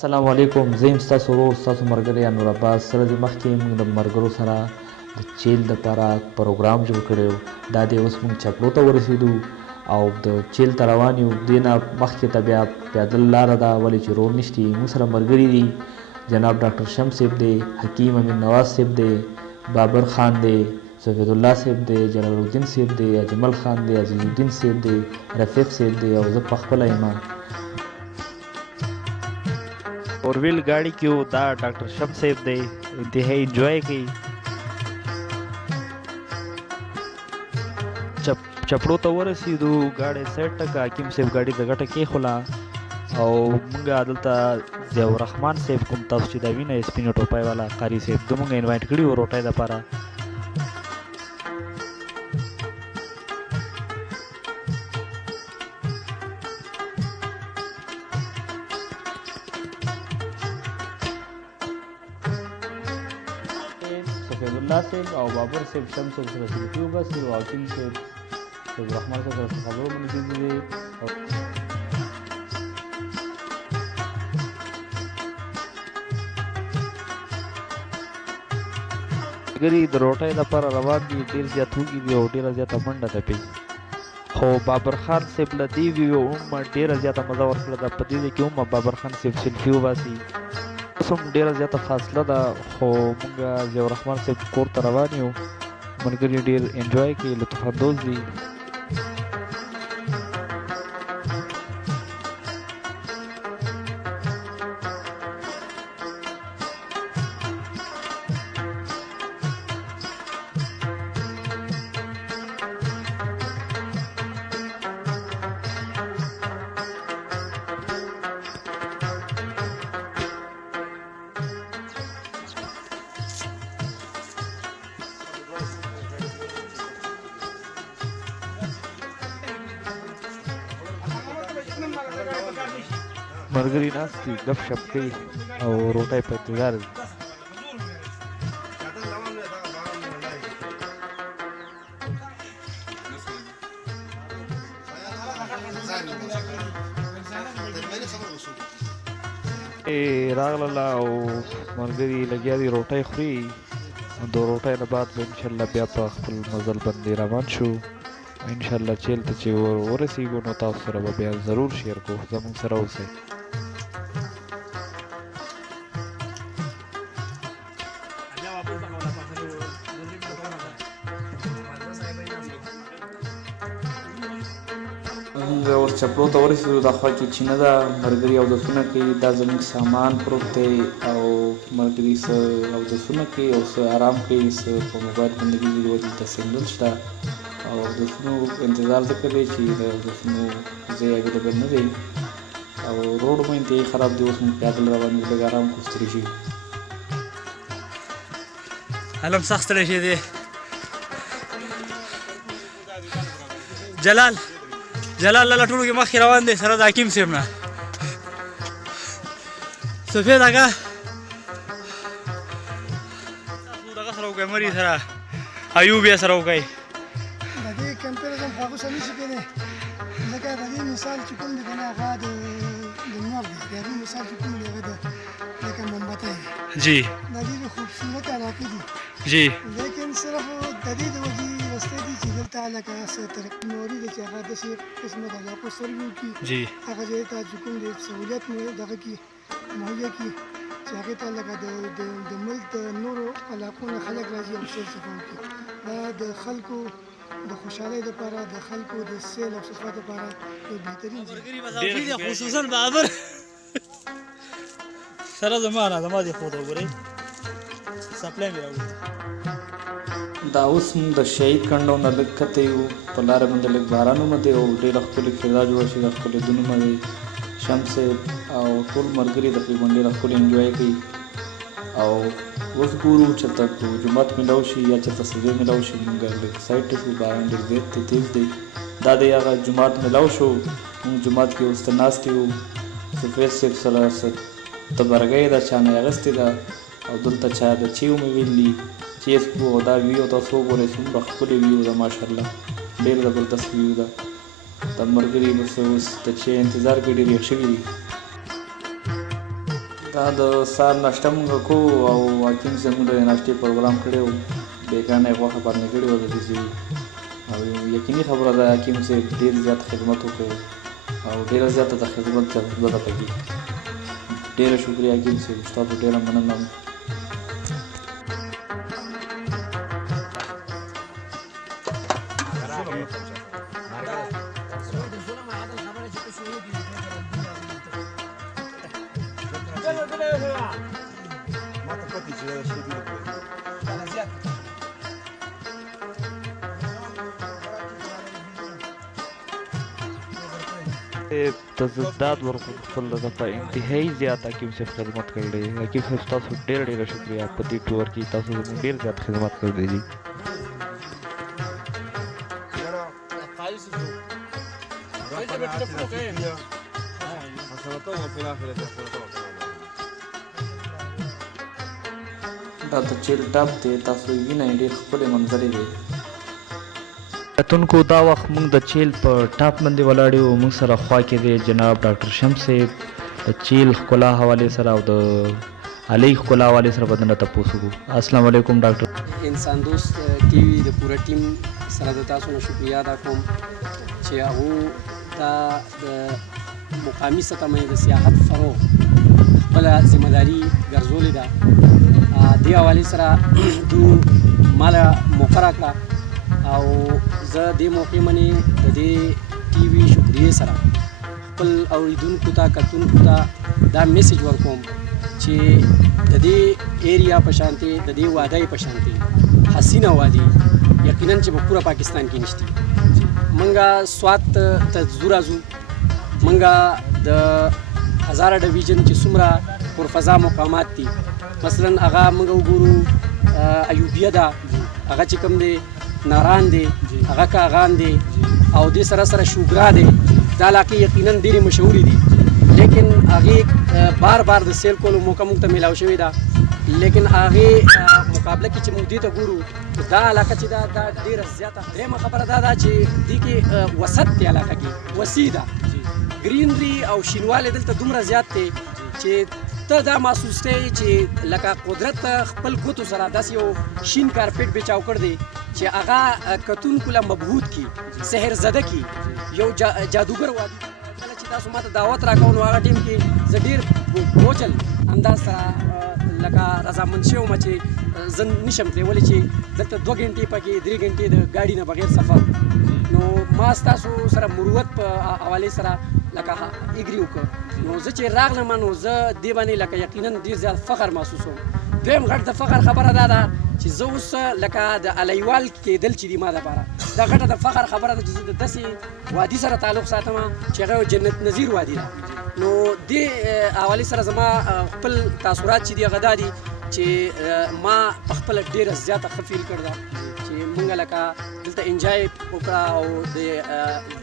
السلام علیکم. زه یم ستاسو ورور ستاسو ملګری انور عباس. سره دې مخکې موږ د ملګرو سره د چیل دپاره پروګرام جوړ کړی و. دا دی اوس موږ چپړو ته ورسېدو او د چیل ته روان یو. دې نه مخکې ته بیا پیادل لاره ده ولې چې روډ نشته. موږ سره ملګري دي جناب ډاکټر شمس صاحب دی، حکیم امین نواز صاحب دی، بابر خان دی، سفید الله صاحب دی، جلال الدین صاحب دی، اجمل خان دی، عزیز الدین صاحب دی، رفیق صاحب دی او زه پخپله یم. فور ویل ګاډي کې و. دا ډاکټر شمس صاحب دی، انتهایی انجوای کوي. چپړو ته ورسېدو، ګاډی سیټ ټکه، حکیم صاحب ګاډي ته ګټه کېښوله او موږ دلته ضیاء الرحمن صاحب کوم تاسو چې دا وینئ سپینې ټوپۍ والا قاري صاحب ده موږ انوایټ کړي وو روټۍ دپاره. سفید الله صاحب او بابر صاحب شمس صاحب سره سلفي وباسي او حکیم صاحب ضیاء الرحمن صاحب سره خبرو باندې بيزي دي. ملګري د روټۍ لپاره روان دي، ډېر زیات وږي دي او ډېره زیاته منډه تپي. خو بابر خان صاحب له دې ویو هم ډېره زیاته مزه ورکړه ده. په دې ځای کې هم بابر خان صاحب سلفي وباسي. اوس هم ډېره زیاته فاصله ده خو موږ ضیاء الرحمن صاحب کور ته روان یو. ملګري ډېر انجوای کوي، لطف اندوز دي. ملګري ناست دي ګپ شپ کوي او روټۍ په انتظار دي. راغله او ملګري لګیا دي روټۍ خوري. د روټۍ نه بعد به انشاءالله بیا په خپل مزل باندې روان شو. انشاءالله چیل ته چې ورسېږو نو تاسو سره به بیا ضرور شیر کوو. زموږ سره اوسئ. موږ اوس چپړو ته ورسېدو. دا خوا کې چینه ده، ملګري اودسونه کوي. دا زموږ سامان پروت دی او ملګري څه اودسونه کوي او څه آرام کوي، څه په موبایل باندې ګرځي. دلته سیګنل شته او اودسونو انتظار ځکه دی چې د اودسونو ځای اویلیبل نه دی او روډ مو انتهایي خراب دی. اوس موږ پیدل روان یو، لږ آرام کوو، ستړي شوي. علم سخت ستړی شوی دی. جلال لاله ټولو کې مخکې روان دی سره د حکیم صاحب نه. سفید اکا دغه سره وکړئ، مري سره ایوب یې سره وکړئ. د دې کمپیریزن خو هغه سره نشي کېدی ځکه د دې مثال چې کوم دی که نه هغه د نور دی. د هغې مثال چې کوم دی هغه د لکه مومبتی دی. جی د ډېرې خوبصورت علاقې دي جی لیکن صرف د دې د وجې رستې دي چې دلته لکه څه ترقي نوري دی چې هغه داسې قسمه د علاقو سروي وکړي. جی هغه ځای ته چې کوم دی سهولیت دغه کړي مهیا کړي چې هغې ته لکه د ملک د نورو علاقو نه خلک راځي او سیر صفا وکړي. دا د خلکو د خوشحالۍ لپاره، د خلکو د سیل او صفا لپاره یو بهترین ځای دی. خصوصا بابر سره زما دې خو ته وګورئ سپلای مې راوړي. دا اوس موږ د شهید کنډو نه لږ کته یو. په لاره باندې لږ بارانونه دی او ډېره ښکلې فضا جوړه شوې ده، ښکلې دنونه دی. شمس صاحب او ټول ملګري تقریبا ډېره ښکلې انجوای کوي او اوس ګورو چېرته جومات میلاو شي یا چېرته سجدې میلاو شي. موږ لږ سایډ ته شو، باران ډېر زیات دی، تیز دی. دا دی هغه جومات میلاو شو. موږ جومات کې اوس ته ناستې وو. سفید صاحب سره څه تبرګۍ ده چا نه اخیستې ده او دلته چا د چیو مې ویلي چې یې او دا ویو تاسو وګورئ څومره ښکلې ویو ده ماشاءالله. ډېر زبردست ویو ده. د ملګري بس اوس د چې انتظار کې ډېر یخ شوي دي. دا د سهار ناشته مونږ کوو او حکیم صاحب مونږ د ناشتې پروګرام کړی و بیګانه یې غوښه پرنې کړې وه د دې او یقیني خبره ده حکیم صاحب ډېر زیات خدمت وکړ او ډېره زیاته د خدمت جذبه ده پکې. ډېره شکریه حکیم صاحب، ستاسو ډېره مننه. ته زداد ورکړو خپل دغه انتهایي زیات حکیم صاحب خدمت کړی. حکیم صاحب تاسو ډېره ډېره شکریه په دې ټور کې تاسو زموږ ډېر زیات خدمت کړی دي. دا د چیل ټاپ دی، تاسو وینئ ډېر ښکلی منظرې دی. کتونکو دا وخت موږ د چیل په ټاپ باندې ولاړ یو. موږ سره خوا کې دی جناب ډاکټر شمس صاحب د چیل ښکلا حوالې سره او د علي ښکلا حوالې سره به دننه تپوس وکړو. السلام علیکم ډاکټر. انسان دوست ټي وي د پوره ټیم سره د تاسو نه شکریه ادا کوم چې هغو دا د مقامي سطح باندې د سیاحت فروغ خپله ذمهداري ګرځولې ده. دې حوالې سره دو ماله موقع راکړه او زه دې موقع باندې د دې ټي وي شکریې سره خپل اوریدونکو ته کتونکو ته دا میسیج ورکوم چې د دې ایریا په شانتې د دې وادۍ په شانتې حسینه وادي یقینا چې په پوره پاکستان کې نشته. منګه سوات ته ځو راځو، منګه د هزاره ډویژن چې څومره پرفضا مقامات دي مثلا هغه منګه وګورو ایوبیه ده، هغه چې کوم دی ناران دی، هغه کاغان دی او دې سره سره شوګرا دی. دا علاقې یقینا ډېرې مشهورې دي لیکن هغې بار بار د سیل کولو موقع موږ ته میلاو شوې ده. لیکن هغې مقابله کې چې موږ دې ته ګورو دا علاقه چې ده دا ډېره زیاته. درېیمه خبره دا ده چې دې کې وسط دی، علاقه کې وسیع ده، ګرینري او شینوالی دلته دومره زیات دی چې ته دا محسوس کوې چې لکه قدرت خپل ګوتو سره داسې یو شین کارپېټ بچاو کړ دی چې هغه کتونکو له مبهوت کي، سحر زده کي، یو جادوګر وادي. کله چې تاسو ماته دعوت راکوو نو هغه ټیم کې زه ډېر بوچل انداز سره لکه رضامند شوی وم چې زه نشم تللی، ولې چې دلته 2 غنټې پکې 3 غنټې د ګاډي نه بغیر سفر. نو ما ستاسو سره مروت په حوالې سره لکه اګري وکړ. نو زه چې راغلم نو زه دې باندې لکه یقینا ډېر زیات فخر محسوسوم. دویم غټ د فخر خبره دا ده چې زه اوس لکه د الیوال کېدل چې دي ما دپاره دا غټه د فخر خبره ده چې زه د داسې وادي سره تعلق ساتم چې هغه جنت نظیر وادي ده. نو دې حوالې سره زما خپل تاثرات چې دي هغه دا دي چې ما په خپله ډېره زیاته ښه فیل کړې ده چې مونږ لکه دلته انجای وکړه او د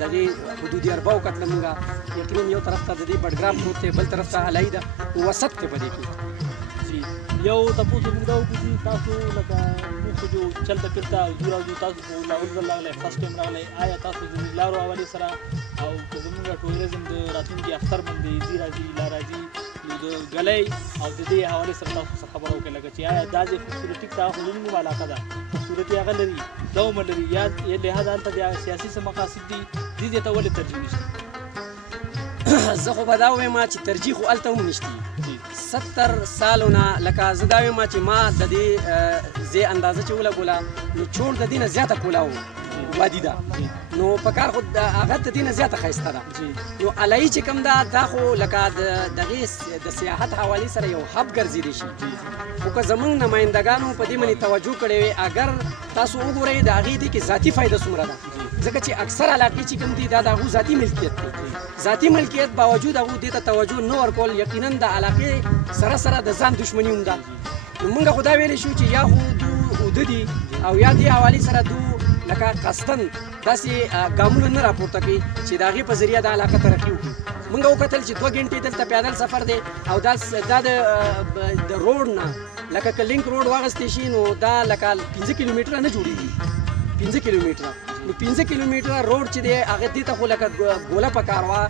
دغې حدودي اربه وکتله. مونږ یقینا یو طرف ته د دې بډګرام پروت دی، بل طرف ته علایي ده، وسط دی په دې کې. یو تاسو موږ دا وکړو تاسو لکه موږ جو چلته پلته ځو راځو تاسو لاول ځل راغلی فرست ټایم راغلی، آیا تاسو د لارو حوالې سره او که زموږ ټوریزم د راتلونکي اختر باندې ځي راځي لا راځي نو د ګلۍ او د دې حوالې سره تاسو څه خبره وکړئ لکه چې آیا دا ځای خوبصورتي ته خو زموږ علاقه ده، خوبصورتي هغه لري، دا عمر لري، یا لحاظ هلته د سیاسي څه مقاصد دي دې ځای ته ولې ترجیح نشته؟ زه خو به دا ووایم چې ترجیح خو هلته هم نشته. 70 سالو نه لکه زه دا وایم چې ما د دې ځای اندازه چې ولګوله نو چور د دې نه زیاته کولاو وادي ده، نو په کار خو هغه د دې نه زیاته ښایسته ده. نو علایي چې کوم ده دا خو لکه دغې د سیاحت حوالې سره یو هب ګرځېدی شي. خو که زموږ نمایندګانو په دې باندې توجه کړې وي اگر تاسو وګورئ د هغې دې کې ذاتي فایده څومره ده، ځکه چې اکثر علاقې چې کوم دي دا د هغو ذاتي ملکیت دی. ذاتي ملکیت باوجود هغو دې ته توجه نه ورکول یقینا د علاقې سره سره د ځان دښمني هم ده. نو موږ خو دا ویلی شو چې یا خو دو اوده دي او یا دې حوالې سره دو لکه قصدن داسې ګامونه نه راپورته کوي چې د هغې په ذریعه دا علاقه ترقي وکړي. موږ وکتل چې 2 غنټې دلته پیدل سفر دی او دا د روډ نه لکه که لینک روډ واغستی شي نو دا لکه 15 کیلومتره نه جوړېږي، 15 کیلومتره. نو 15 کیلومتره روډ چې دی هغه دې ته خو لکه ګوله پکار وه،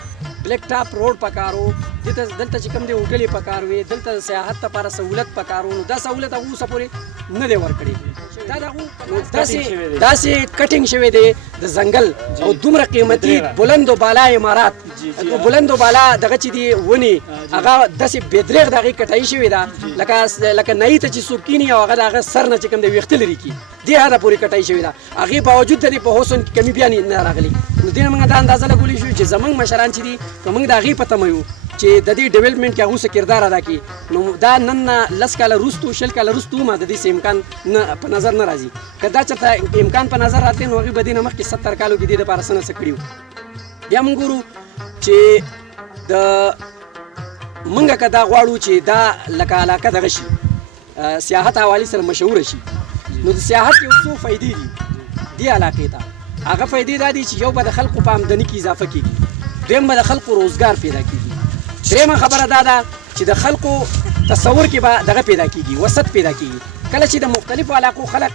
بلیک ټاپ روډ پکارو دلته چې کوم دی هوټلې پکار وي دلته سیاحت لپاره سهولت پکارو نو دا سهولت هغه اوسه پورې نه دی ورکړی دا دغه داسې کټینګ شوی دی د ځنګل او دومره قیمتي بلند و بالا عمارات بلند و بالا دغه چې دی ونی هغه داسې بېدرېغ د هغې کټایي شوې ده لکه نایي ته چې څوک کیني او هغه د هغه سر نه چې کوم دی ویښته لرې کړي دې حده پورې کټایي شوې ده هغې باوجود د دې په حسن کې کمی بیا نه راغلي نو دې نه موږ دا اندازه لګولی شو چې زموږ مشران چې دي که موږ د هغې په تمه یو چې د دې ډیولپمنټ کې هغه څه کردار ادا کړي نو دا نن نه 10 کاله وروسته 20 کاله وروسته هم د دې څه امکان نه په نظر نه راځي که دا چېرته امکان په نظر راتلی نو هغې به دې نه مخکې 70 کالو کې دې دپاره څه نه څه کړي وو بیا موږ ګورو چې د موږ که دا غواړو چې دا لکه علاقه دغه شي سیاحت حوالې سره مشهوره شي نو د سیاحت یو څو فایدې دي دې علاقې ته هغه فایدې دا دي چې یو به د خلکو په آمدني کې اضافه کېږي دویم به د خلکو روزګار پیدا کېږي درېیمه خبره دا ده چې د خلکو تصور کې به دغه پیدا کېږي وسط پیدا کېږي کله چې د مختلفو علاقو خلک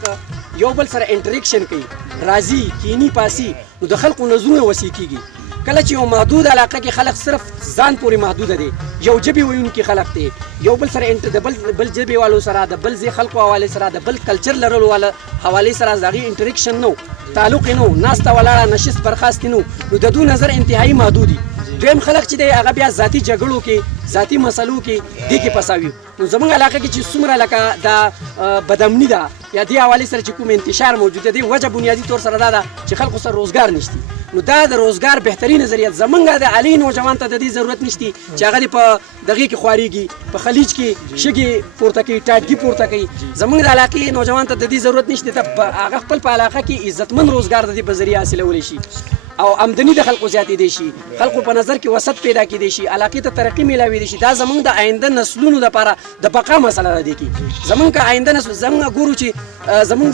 یو بل سره انټریکشن کوي راځي کینی پاسي نو د خلکو نظرونه وسیع کېږي کله چې یو محدود علاقه کې خلک صرف ځان پورې محدوده دي یو ژبې ویونکي خلک دي یو بل سره د بل ژبې والو سره د بل ځای خلکو حوالې سره د بل کلچر لرلو حوالې سره د هغې انټریکشن نه و تعلق یې نه و ناسته ولاړه نشست برخاستې نه و نو د دوی نظر انتهایي محدود دي دویم خلک چې دی هغه بیا ذاتي جګړو کې ذاتي مسلو کې دې کې پساوي نو زموږ علاقه کې چې څومره لکه دا بدامني ده یا دې حوالې سره چې کوم انتشار موجود دی وجه بنیادي طور سره دا ده چې خلکو سره روزګار نشتی نو دا د روزګار بهتري نظریات زمونږ د عالی نوجوان ته د دې ضرورت نشتی چې هغه په دغې کې خوارېږي په خلیج کې شګې پورته کوي ټاټګي پورته کوي زمونږ د علاقې نوجوان ته د دې ضرورت نشته ته هغه خپل په علاقه کې عزتمند روزګار د دې په ذریعه حاصلولی شي او آمدني د خلکو زیاتېدی شي خلکو په نظر کې وسط پیدا کېدی شي علاقې ته ترقي میلاوېدی شي دا زموږ د آینده نسلونو دپاره د بقا مسله ده دې کې زموږ که آینده نسل زموږ ګورو چې زموږ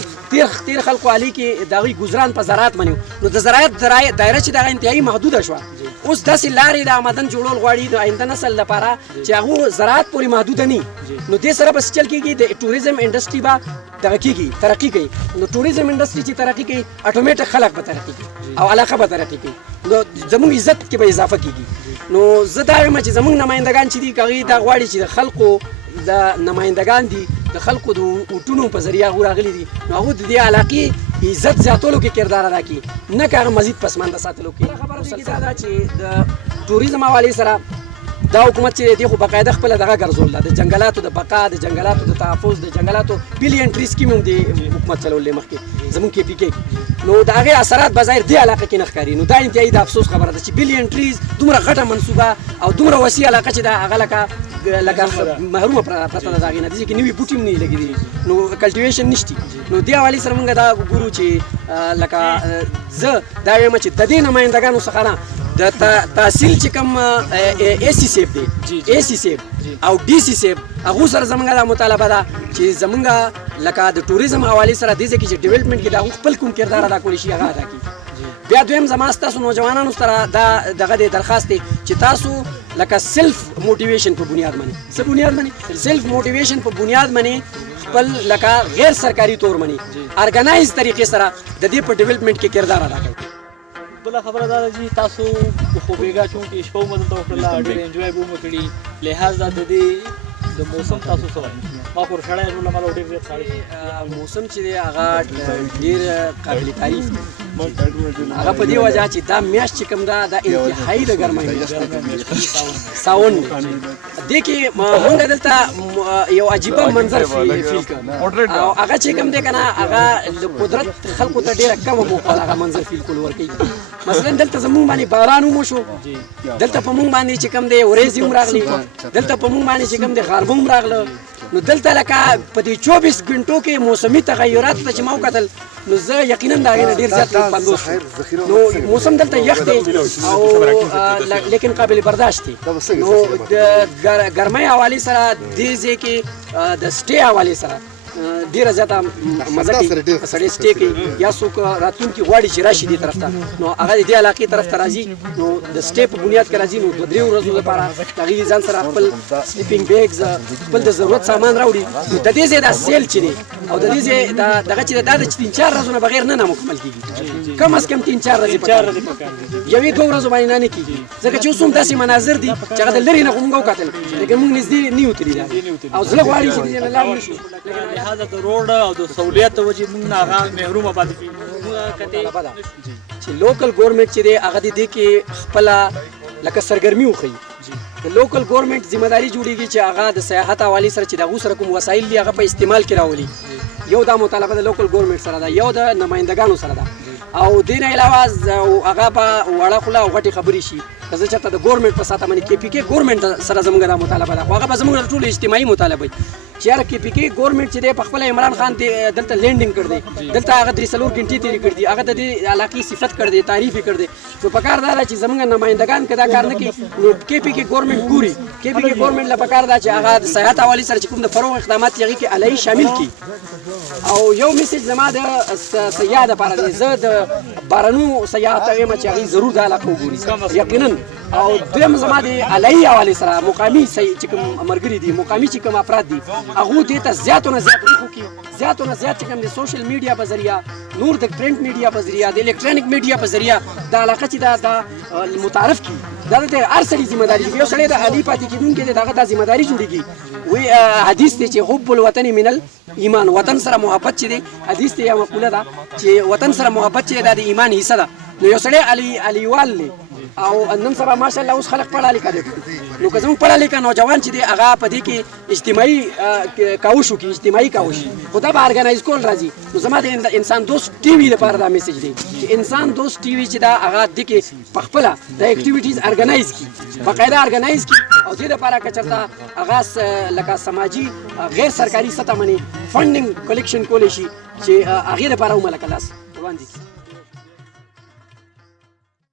تیر خلکو عالي کې د هغوی ګزران په زراعت باندې نو د زراعت دایره چې د هغه انتهایي محدوده شوه اوس داسې لارې د آمدن جوړول غواړي د آینده نسل لپاره چې هغو زراعت پورې محدوده نه نو دې سره به څه چل کېږي د ټوریزم انډسټري به دغه کېږي ترقي کوي نو ټوریزم انډسټري چې ترقي کوي اټومیټک خلک به ترقي کوي او علاقه به ترقي کوي نو زموږ عزت کې به اضافه کېږي نو زه دا وایم چې زموږ نمایندګان چې دي که هغوی دا غواړي چې د خلکو د نمایندګان دي د خلکو د اوټونو په ذریعه هغو راغلي دي نو هغو د دې علاقې عزت زیاتولو کې کردار ادا کړي نه که هغه مزید پسمانده ساتلو کې خبره دا ده چې د ټوریزم حوالې سره دا حکومت چې دی خو باقاعده خپله دغه ګرځول ده د جنګلاتو د بقا د جنګلاتو د تحفظ د جنګلاتو بلي انټري سکیم هم د حکومت چلولی مخکې زموږ کې پی کې نو د هغې اثرات به ظاهر دې علاقه کې نه ښکاري نو دا انتهایي د افسوس خبره ده چې بلي انټریز دومره غټه منصوبه او دومره وسیع علاقه چې ده هغه لکه محرومه پرته ده د هغې نه داسې کې نوي بوټي هم نه لګېدلي نو کلټیویشن نشتي نو دې حوالې سره موږ دا ګورو چې لکه زه دا وایم چې د دې نمایندګانو څخه نه د تحصیل چې کوم اے سی سیب دی اے سی سیب او ډي سی سیب هغو سره زموږ دا مطالبه ده چې زموږ لکه د ټوریزم حوالې سره دې ځای کې چې ډیولپمنټ کې د هغو خپل کوم کردار ادا کولی شي هغه ادا کړي بیا دویم زما ستاسو نوجوانانو سره دا دغه دی درخواست دی چې تاسو لکه سیلف موټیویشن په بنیاد باندې څه بنیاد باندې سیلف موټیویشن په بنیاد باندې خپل لکه غیر سرکاري طور باندې ارګنایز طریقې سره د دې په ډیولپمنټ کې کردار ادا کوي بله خبره دا ده چې تاسو خو بېګا چونکې شپه مو دلته وکړله ډېر انجوای به مو کړي لحاظ دا د دې د موسم تاسو څه وایي ما خو شړی ټول مله ډېر زیات ساړه موسم چې دی هغه ډېر قابل تعریف دی هغه په دې وجه چې دا میاشت چې کوم ده دا انتهایي د ګرمۍ ساون دی دې کې موږ دلته یو عجیبه منظر فیل کړ او هغه چې کوم دی که نه هغه قدرت خلکو ته ډېره کمه موقع هغه منظر فیل کول ورکوي مثلا دلته زموږ باندې باران هم وشو دلته په موږ باندې چې کوم دی ورېځې هم راغلي دلته په موږ باندې چې کوم دی غربه هم راغله نو دلته لکه په دې 24 غنټو کې موسمي تغیراتو ته چې ما وکتل نو زه یقینا د هغې نه ډېر زیات پندوس شوم نو موسم دلته یخ دی او لیکن قابل برداشت دی نو د ګرمۍ حوالې سره دې ځای کې د سټې حوالې سره ډیره زیاته مزه کوي سړی سټې کوي یا څوک راتلونکي غواړي چې راشي دې طرف ته نو هغه دې علاقې طرف ته راځي نو د سټې په بنیاد کې راځي نو 2-3 ورځو لپاره هغې ځان سره خپل سلیپینګ بیګز خپل د ضرورت سامان راوړي نو د دې ځای دا سیل چې دی او د دې ځای دغه چې دا د 3-4 ورځو نه بغیر نه مکمل کېږي کم از کم 3-4 ورځې پکار دي یوې 2 ورځو باندې نه کېږي ځکه چې اوس هم داسې مناظر دي چې هغه د لرې نه خو موږ وکتل لیکن موږ نږدې نه یو تللي او زړه غواړي چې دې نه لاړ نه شو لہذا د روډ او د سہولیت د وجې موږ نه هغه محرومه پاتې کېږو موږ کتې چې لوکل ګورنمنټ چې دی هغه دې کې خپله لکه سرګرمي وښیي د لوکل ګورنمنټ ذمہ داري جوړیږي چې هغه د سیاحت حوالې سره چې د هغو سره کوم وسایل دي هغه په استعمال کې راولي یو دا مطالبه د لوکل ګورنمنټ سره ده یو د نمایندګانو سره ده او دې نه علاوه هغه په وړه خوله او غټې خبرې شي که زه چېرته د ګورنمنټ په ساته باندې KPK ګورنمنټ سره زموږ دا مطالبه ده خو هغه به زموږ د ټولو اجتماعي مطالبه وي چې یاره KPK ګورنمنټ چې دی په خپله عمران خان دلته لینډینګ کړی دی دلته هغه 3-4 غنټې تېرې کړي دي هغه د دې علاقې صفت کړی دی تعریف یې کړی دی نو پکار دا ده چې زموږ نمایندګان که دا کار نه کوي نو KPK ګورنمنټ ګوري KPK ګورنمنټ له پکار ده چې هغه د سیاحت حوالې سره چې کوم د فروغ اقدامات دي هغې کې الهي شامل کړي او یو میسج زما د سیاح دپاره دی زه د بهرنو سیاح ته وایم چې هغوی ضرور دا علاقه وګوري یقینا او دویم زما د الهي حوالې سره مقامي چې کوم ملګري دي مقامي چې کوم افراد دي هغو دې ته زیاتو نه زیات روح وکړي زیاتو نه زیات چې کوم د سوشل میډیا په ذریعه نور د پرنټ میډیا په ذریعه د الکترونیک میډیا په ذریعه دا علاقه چې دا متعارف کړي دا د هر سړي ذمہ داري یو سړی د عادي پاتې کېدونکی دی دغه دا ذمہ داري جوړېږي وی حدیث دی چې حب الوطن من الایمان وطن سره محبت چې دی حدیث دی یا مقوله ده چې وطن سره محبت چې دا د ایمان حصه ده نو یو سړی علیوال دی او نن سبا ماشاءالله اوس خلک پړه لیکه دي نو که زموږ پړه لیکه نوجوان چې دی هغه په دې کې اجتماعي کاوش وکړي اجتماعي کاوش خو دا به ارګنایز کول راځي نو زما د انسان دوست ټي وي لپاره دا میسج دی چې انسان دوست ټي وي چې دا هغه دې کې په خپله د اکټیویټیز ارګنایز کړي باقاعده ارګنایز کړي او دې لپاره که چېرته هغه لکه سماجي غیر سرکاري سطح باندې فنډینګ کلیکشن کولی شي چې هغې لپاره هم لکه لاس وړاندې کړي